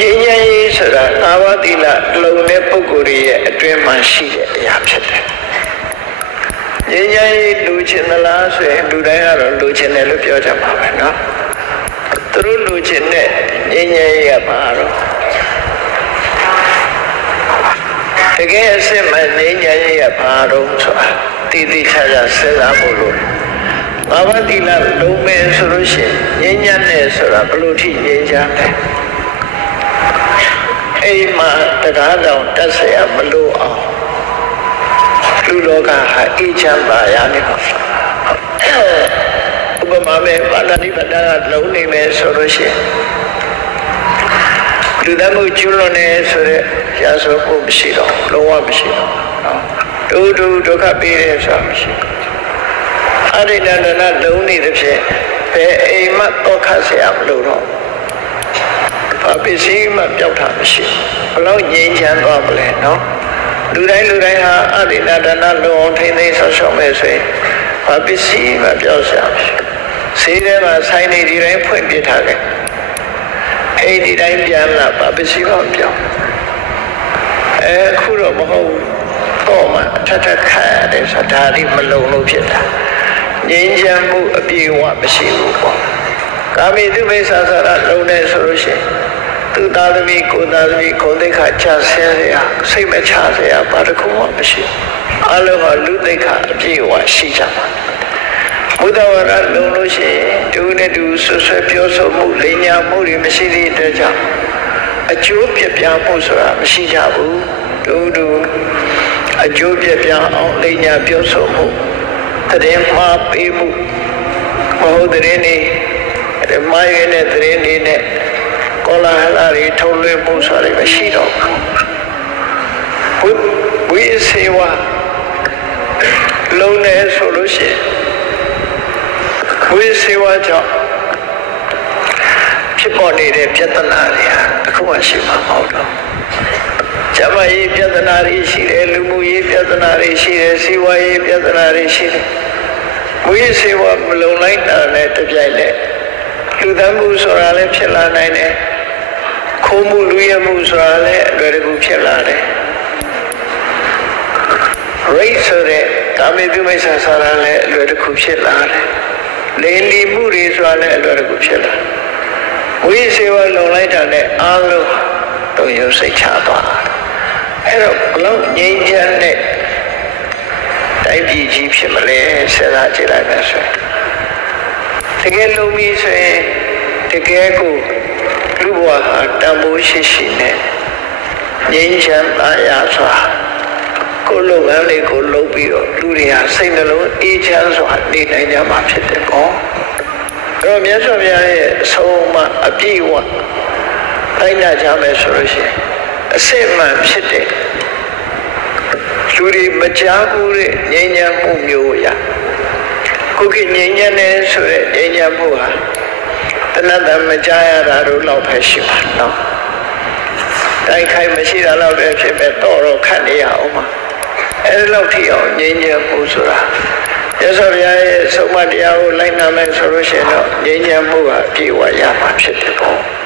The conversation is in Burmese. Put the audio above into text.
ငြိမ်းချမ်းရေးဆိုတာသာဝတိလလုံတဲ့ပုဂ္ဂိုလ်ရဲ့အတွင်းမှာရှိတဲ့အရာဖြစ်တယ်ငြိမ်းချမ်းရေးလူချင်သလားဆိုရင်လူတိုင်းကတော့လူချင်တယ်လို့ပြောကြမှာပဲเนาะသူတို့လူချင်တဲ့ငြိမ်းချမ်းရေးကဘာတော့တကယ်အစစ်မှန်ငြိမ်းချမ်းရေးကဘာတော့ဆိုတာတည်တည်ချာချာစဉ်းစားဖို့လိုဘာဝတိလလုံးမယ်ဆိုလို့ရှိရင်ငြိမ်းချမ်းတယ်ဆိုတာဘလို့ထိငြိမ်းချမ်းတယ်အိမ်မှာတရားတော်တက်เสียမလို့အောင်လူလောကဟာအေးချမ်းပါရနေပါဥပမာမဲ့ပါဠိပဒကလုံးနေမယ်ဆိုလို့ရှိရင်လူသားမှုကျွလွန်နေဆိုတဲ့ရာဇဝတ်မှုမရှိတော့လုံးဝမရှိတော့ဒုဒုက္ခပေးတယ်ဆိုတာမရှိအရိဏဒနာလုံးနေတဲ့ဖြင့်ဘယ်အိမ်မှတော့ခတ်เสียမလို့တော့ဘာပစ္စည်းမှပျောက်တာမရှိဘလို့ငြိမ်းချမ်းသွားမလဲနော်လူတိုင်းဟာအရိဏဒနာလုံးအောင်ထိမ့်သိမ်းဆောက်ရှောက်မယ်ဆိုရင်ဘာပစ္စည်းမှပျောက်เสียမရှိဈေးထဲမှာဆိုင်နေဒီတိုင်းဖွင့်ပြထားတယ်အဲ့ဒီတိုင်းပြန်လာဘာပစ္စည်းမှပျောက်အခုတော့မဟုတ်ဘူးတော့မှထထခါတယ်ဆိုတာဒါဒီမလုံလို့ဖြစ်တာငြိမ်းချမ်းမှုအပြည့်အဝမရှိဘူးပေါ့ကာမိတုမိစ္ဆာသရလုံနေဆိုလို့ရှိရင်သူသားသမီးကိုသားသမီးကိုသိက္ခာချဆင်းရစိတ်မချစရာဘာတစ်ခုမှမရှိအလုံးဟာလူသိက္ခာအပြည့်အဝရှိကြပါဘုဒ္ဓဝါဒလုံလို့ရှိရင်တူနဲ့တူဆွဆွဲပြောဆိုမှုလိညာမှုတွေမရှိသည့်အတွက်ကြောင့်အကျိုးပြပြမှုဆိုတာမရှိကြဘူးတူအကျိုးပြပြအောင်လိညာပြောဆိုမှုတရင်မှားပေးမှုမဟုတ်တဲ့နေမိုင်းရတဲ့တရင်နေနဲ့ကောလာဟလတွေထုံးလွှင့်မှုဆိုတာမရှိတော့ဘူးဝိစေဝလုံးနေဆိုလို့ရှိရင်ဝိစေဝကြောင့်ဖြစ်ပေါ်နေတဲ့ပြဿနာတွေဟာအခုမှရှိမှာမဟုတ်တော့ကျမရေးပြဿနာတွေရှိတယ်လူမှုရေးပြဿနာတွေရှိတယ်စီးပွားရေးပြဿနာတွေရှိတယ်ဝိစေဝမလုံလိုက်တာနဲ့တပြိုင်နက်လူသတ်မှုဆိုတာလည်းဖြစ်လာနိုင်တယ်ခိုးမှုလူရဲမှုဆိုတာလည်းအလွယ်တကူဖြစ်လာတယ်ရိတ်ဆိုတဲ့ကာမိတုမိစ္ဆာဆိုတာလည်းအလွယ်တကူဖြစ်လာတယ်လိမ်လီမှုတွေဆိုတာလည်းအလွယ်တကူဖြစ်လာဝိစေဝလုံလိုက်တာနဲ့အားလုံးတို့ရုပ်စိတ်ချသွားအဲ့တော့ဘလို့ငြိမ်းချမ်းတဲ့တိုင်းပြည်ကြီးဖြစ်မလဲဆက်လာကြည့်လိုက်မယ်ဆိုတကယ်လုံးပြီးဆိုရင်တကယ်ကိုလူဘဝဟာတန်ဖိုးရှိနဲ့ငြိမ်းချမ်းသာရစွာကိုလုပ်ငန်းလေးကိုလုပ်ပြီးတော့လူတွေဟာစိတ်နှလုံးအေးချမ်းစွာနေနိုင်ကြမှာဖြစ်တယ်ပေါ့အဲ့တော့မြတ်စွာဘုရားရဲ့အဆုံးအမအပြည့်အဝတိုင်းနာကြမယ်ဆိုလို့ရှိရင်အစစ်မှန်ဖြစ်တဲ့လူတွေမကြားဘူးတဲ့ငြိမ်းချမ်းမှုမျိုးရကိုကိငြိမ်းချမ်းတယ်ဆိုတဲ့ငြိမ်းချမ်းမှုဟာတဏ္ဍာမကြားရတာတို့လောက်ပဲရှိပါတော့တိုက်ခိုက်မရှိတာလောက်ပဲဖြစ်ပဲတော့ခတ်နေရအောင်ပါအဲ့လောက်ထိအောင်ငြိမ်းချမ်းမှုဆိုတာရသော်ဘုရားရဲ့ဆုံးမတရားကိုလိုက်နာမယ်ဆိုလို့ရှိရင်တော့ငြိမ်းချမ်းမှုဟာအပြည့်အဝရမှာဖြစ်တယ်ပေါ့